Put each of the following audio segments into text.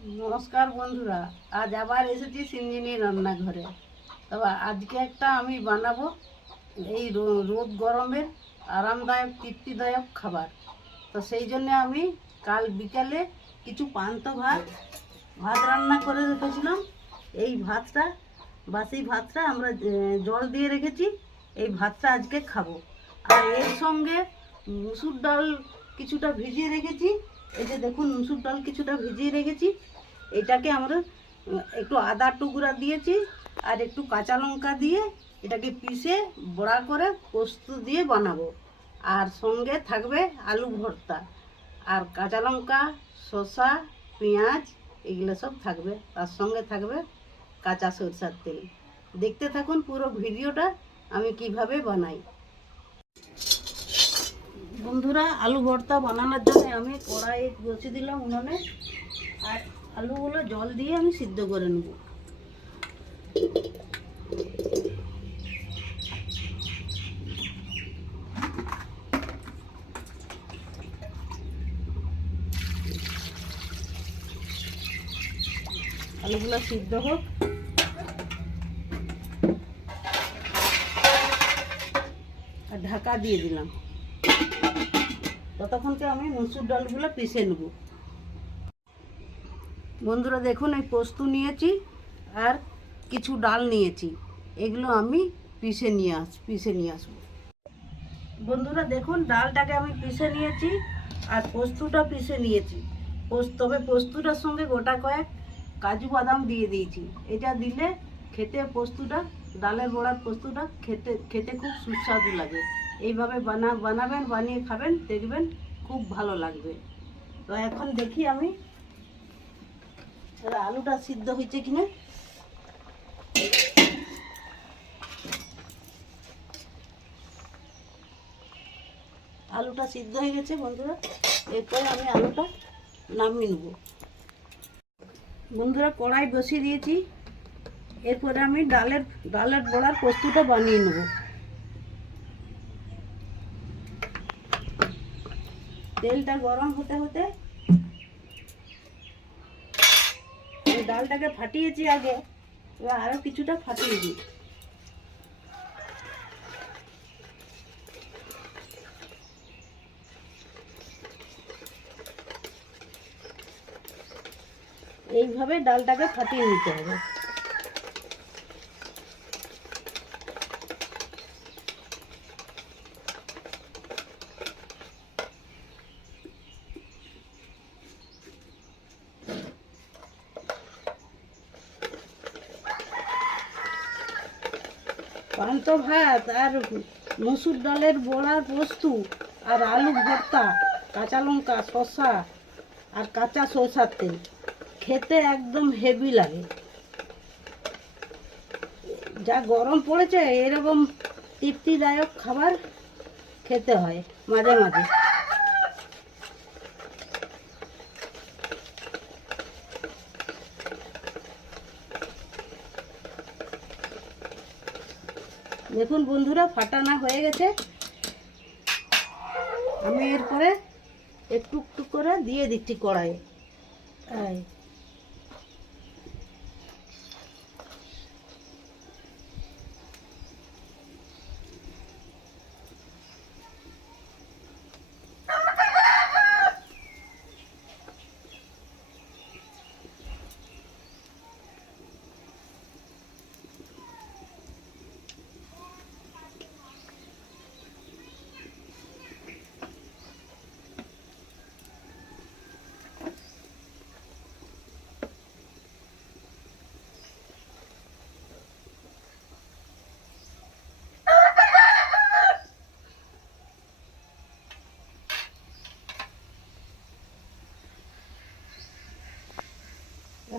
নমস্কার বন্ধুরা, আজ আবার এসেছি সিঞ্জিনি রান্নাঘরে। তবে আজকে একটা আমি বানাবো এই রোদ গরমের আরামদায়ক, তৃপ্তিদায়ক খাবার। তো সেই জন্য আমি কাল বিকালে কিছু পান্ত ভাত ভাত রান্না করে রেখেছিলাম। এই ভাতটা, বাসি ভাতটা আমরা জল দিয়ে রেখেছি, এই ভাতটা আজকে খাব। আর এর সঙ্গে মুসুর ডাল কিছুটা ভিজিয়ে রেখেছি। এই যে দেখুন, মুসুর ডাল কিছুটা ভিজিয়ে রেখেছি। এটাকে আমরা একটু আদা টুকরা দিয়েছি আর একটু কাঁচা লঙ্কা দিয়ে এটাকে পিষে বড়া করে পোস্ত দিয়ে বানাবো। আর সঙ্গে থাকবে আলু ভর্তা। আর কাঁচা লঙ্কা, শসা, পেঁয়াজ, এগুলো সব থাকবে। তার সঙ্গে থাকবে কাঁচা সরষার তেল। দেখতে থাকুন পুরো ভিডিওটা আমি কীভাবে বানাই। বন্ধুরা, আলু ভর্তা বানানোর জন্য আমি কড়াই বসিয়ে দিলাম উনুনে। আর আলুগুলো জল দিয়ে আমি সিদ্ধ করে নেব। আলুগুলো সিদ্ধ হোক। আর ঢাকা দিয়ে দিলাম। ততক্ষণকে আমি মুসুর ডালগুলো পিষে নেব। বন্ধুরা দেখুন, এই পোস্ত নিয়েছি আর কিছু ডাল নিয়েছি। এগুলো আমি পিষে নিয়ে আস, পিষে নিয়ে আসব। বন্ধুরা দেখুন, ডালটাকে আমি পিষে নিয়েছি আর পোস্তটা পিষে নিয়েছি। পোস্ত, তবে পোস্তটার সঙ্গে গোটা কয়েক কাজু বাদাম দিয়ে দিয়েছি। এটা দিলে খেতে পোস্তটা, ডালের বড়ার পোস্তটা খেতে খেতে খুব সুস্বাদু লাগে। এইভাবে বানা, বানাবেন, বানিয়ে খাবেন, দেখবেন খুব ভালো লাগবে। তো এখন দেখি আমি এবার আলুটা সিদ্ধ হয়েছে কিনা? আলুটা সিদ্ধ হয়ে গেছে, বন্ধুরা। এরপরে আমি আলুটা নামিয়ে নেব। বন্ধুরা, কড়াই বসিয়ে দিয়েছি। এরপরে আমি ডালের ডালের বড়ার পোস্তটা বানিয়ে নেব। তেলটা গরম হতে হতে এই ডালটাকে ফাটিয়েছি আগে এবার আরও কিছুটা ফাটিয়ে দিই। এইভাবে ডালটাকে ফাটিয়ে নিতে হবে। পান্ত ভাত আর মসুর ডালের বড়ার পোস্তু আর আলু ভর্তা, কাঁচা লঙ্কা, শসা আর কাঁচা সরষার তেল। খেতে একদম হেভি লাগে। যা গরম পড়েছে, এরকম তৃপ্তিদায়ক খাবার খেতে হয় মাঝে মাঝে। দেখুন বন্ধুরা ফাটানা হয়ে গেছে। আমি এরপরে একটু একটু করে দিয়ে দিচ্ছি কড়াইয়ে।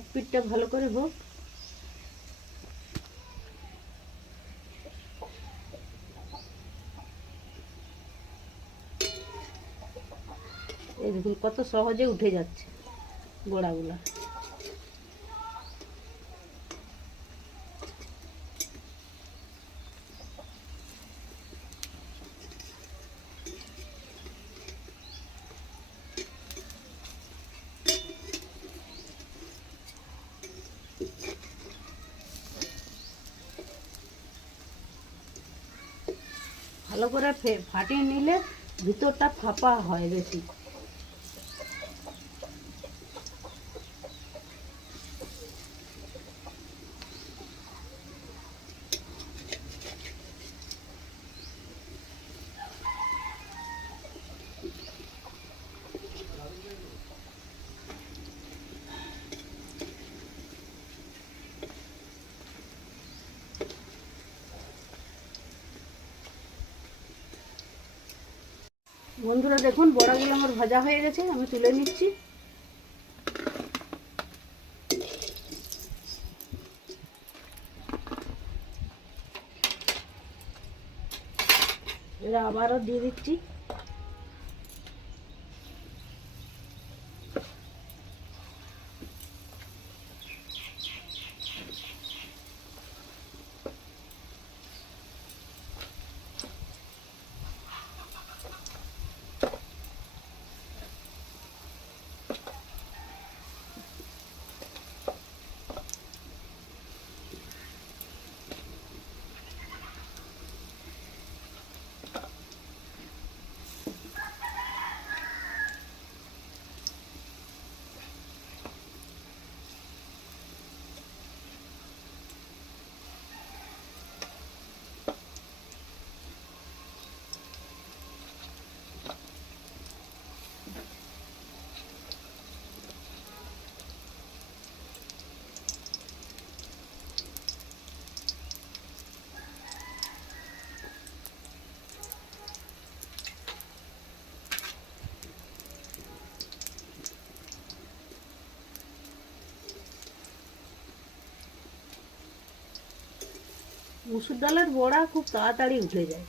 এক পিঠটা ভালো করে হোক। এই দেখুন কত সহজে উঠে যাচ্ছে গোড়াগুলা। ভালো করে ফাটিয়ে নিলে ভিতরটা ফাঁপা হয় বেশি। বন্ধুরা দেখুন বড়াগুলো আমার ভাজা হয়ে গেছে আমি তুলে নিচ্ছি। এরা আবারও দিয়ে দিচ্ছি। মুসুর ডালের বড়া খুব তাড়াতাড়ি উঠে যায়।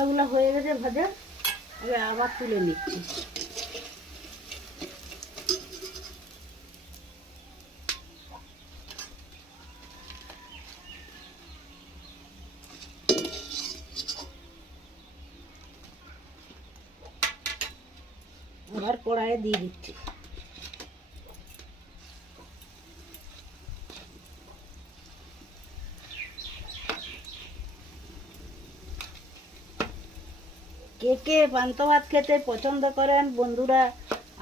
বড়াগুলো হয়ে গেছে ভাজা এবার আবার তুলে নিচ্ছি। আবার কড়াইয়ে দিয়ে দিচ্ছি। পান্ত ভাত খেতে পছন্দ করেন, বন্ধুরা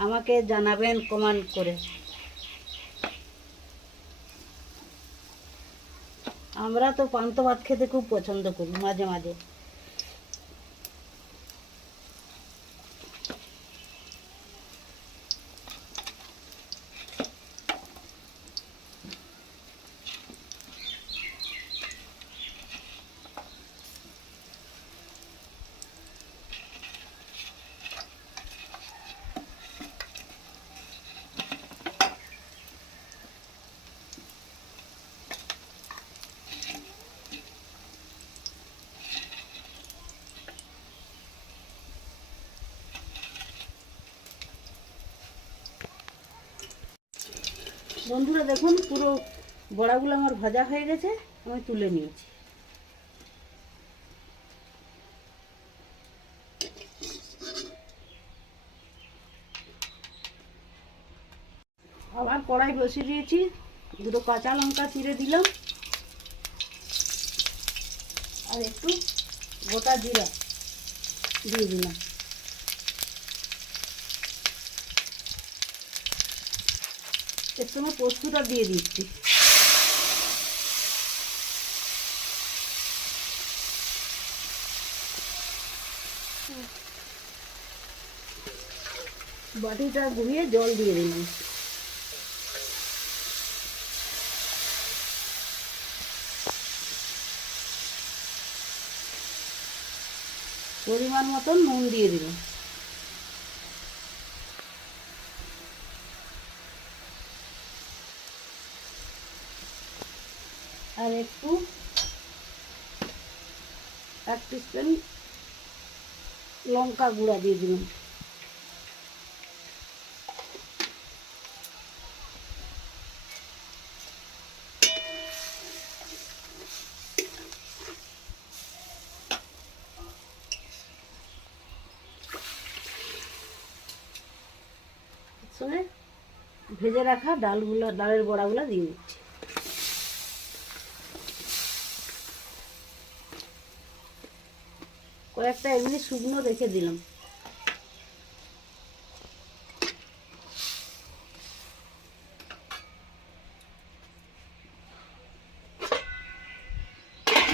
আমাকে জানাবেন কমান করে। আমরা তো পান্ত ভাত খেতে খুব পছন্দ করি, মাঝে মাঝে। বন্ধুরা দেখুন, পুরো বড়াগুলো আমার ভাজা হয়ে গেছে, আমি তুলে নিয়েছি। আবার কড়াই বসিয়ে দিয়েছি, দুটো কাঁচা লঙ্কা চিড়ে দিলাম, আর একটু গোটা জিরা দিয়ে দিলাম। সঙ্গে পোস্তটা দিয়ে দিচ্ছি। বাটিটা ঘুরিয়ে জল দিয়ে দিলাম। পরিমাণ মতন নুন দিয়ে দিলাম। আর একটু এক টিস্পুন লঙ্কা গুঁড়া দিয়ে দিলাম। ভেজে রাখা ডালগুলো ডালের বড়াগুলো দিয়ে কয়েকটা এমনি শুকনো রেখে দিলাম।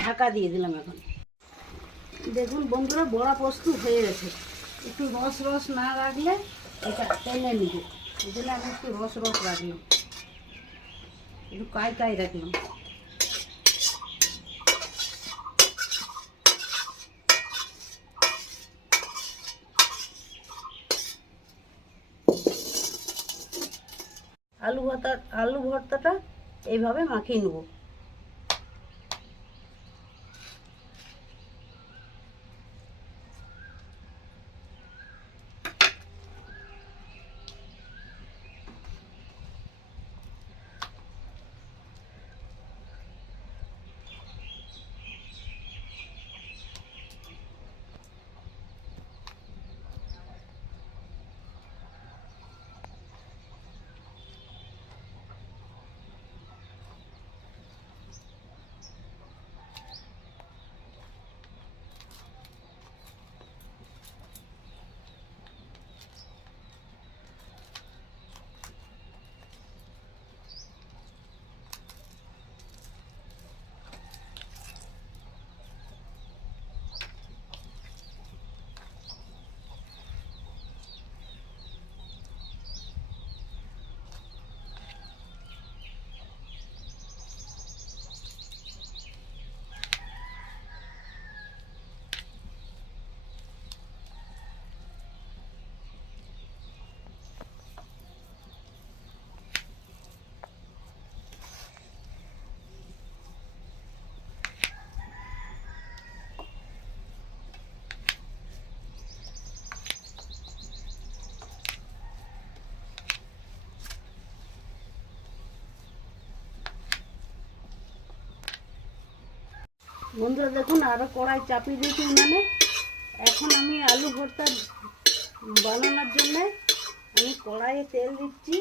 ঢাকা দিয়ে দিলাম এখন। দেখুন বন্ধুরা, বড়া প্রস্তুত হয়ে গেছে। একটু রস রস না রাখলে এটা টেনে নিবে। এই জন্য আমি একটু রস রস রাখলাম। একটু কায় কাই রাখলাম। আলু ভর্তা আলু ভর্তাটা এইভাবে মাখিয়ে নেব। বন্ধুরা দেখুন আরও কড়াই চাপিয়ে দিয়েছি মানে এখন আমি আলু ভর্তা বানানোর জন্য আমি কড়াইয়ে তেল দিচ্ছি।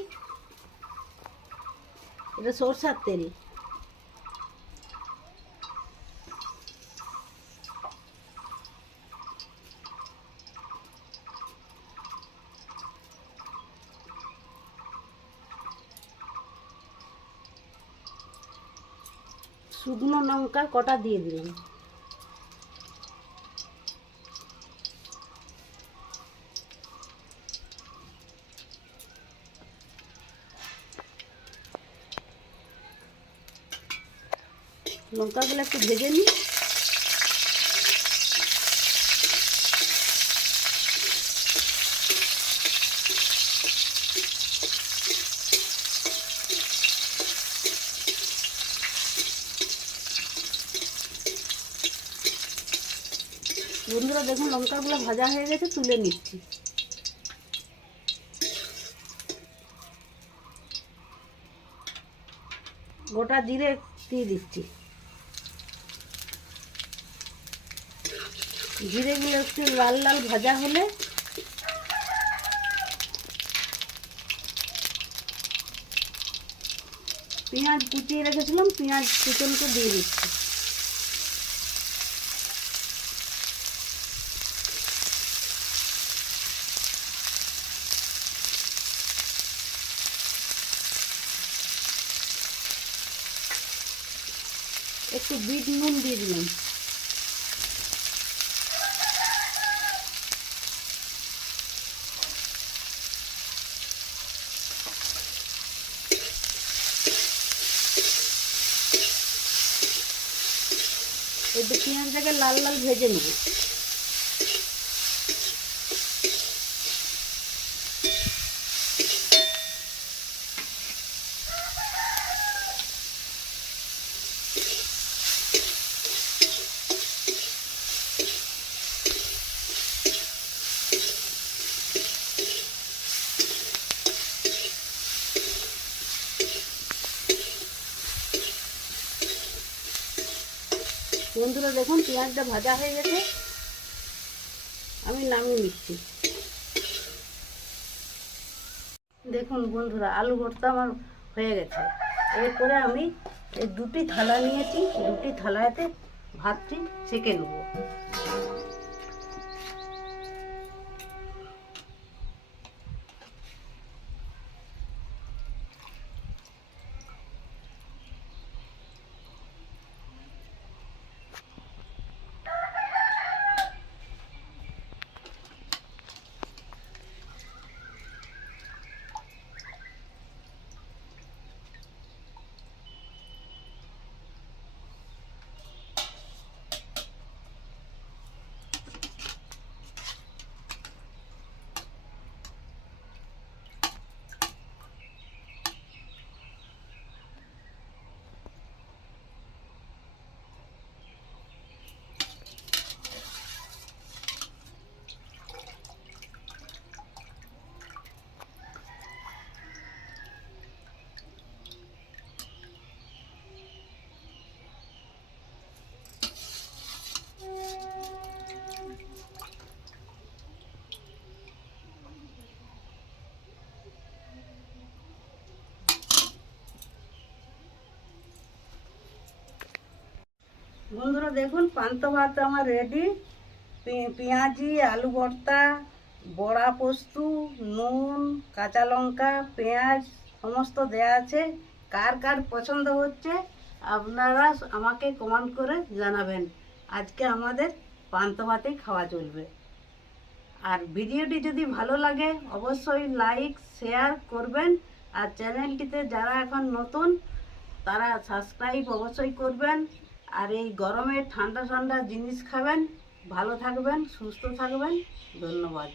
এটা সরষার তেল। শুকনো লঙ্কা কটা দিয়ে দিলাম। লঙ্কাগুলো একটু ভেজে নিই বন্ধুরা দেখুন লঙ্কাগুলো ভাজা হয়ে গেছে, তুলে নিচ্ছি। গোটা জিরে দিয়ে দিচ্ছি। জিরেগুলো একটু লাল লাল ভাজা হলে পেঁয়াজ কুচিয়ে রেখেছিলাম, পেঁয়াজ কুচনকে দিয়ে দিচ্ছি একটু বিট নুন দিয়ে দিলাম এই তো পেঁয়াজটাকে লাল লাল ভেজে নেব। বন্ধুরা দেখুন, পেঁয়াজটা ভাজা হয়ে গেছে। আমি নামিয়ে নিচ্ছি। দেখুন বন্ধুরা, আলু ভর্তা আমার হয়ে গেছে। এরপরে আমি এই দুটি থালা নিয়েছি, দুটি থালাতে ভাতটি ছেঁকে নেব। বন্ধুরা দেখুন, পান্ত ভাত আমার রেডি পেঁয়াজি, আলু ভর্তা, বড়া পোস্ত, নুন, কাঁচা লঙ্কা, পেঁয়াজ, সমস্ত দেয়া আছে। কার কার পছন্দ হচ্ছে, আপনারা আমাকে কমেন্ট করে জানাবেন। আজকে আমাদের পান্ত ভাতেই খাওয়া চলবে। আর ভিডিওটি যদি ভালো লাগে, অবশ্যই লাইক শেয়ার করবেন। আর চ্যানেলটিতে যারা এখন নতুন, তারা সাবস্ক্রাইব অবশ্যই করবেন। আর এই গরমে ঠান্ডা ঠান্ডা জিনিস খাবেন ভালো থাকবেন সুস্থ থাকবেন। ধন্যবাদ।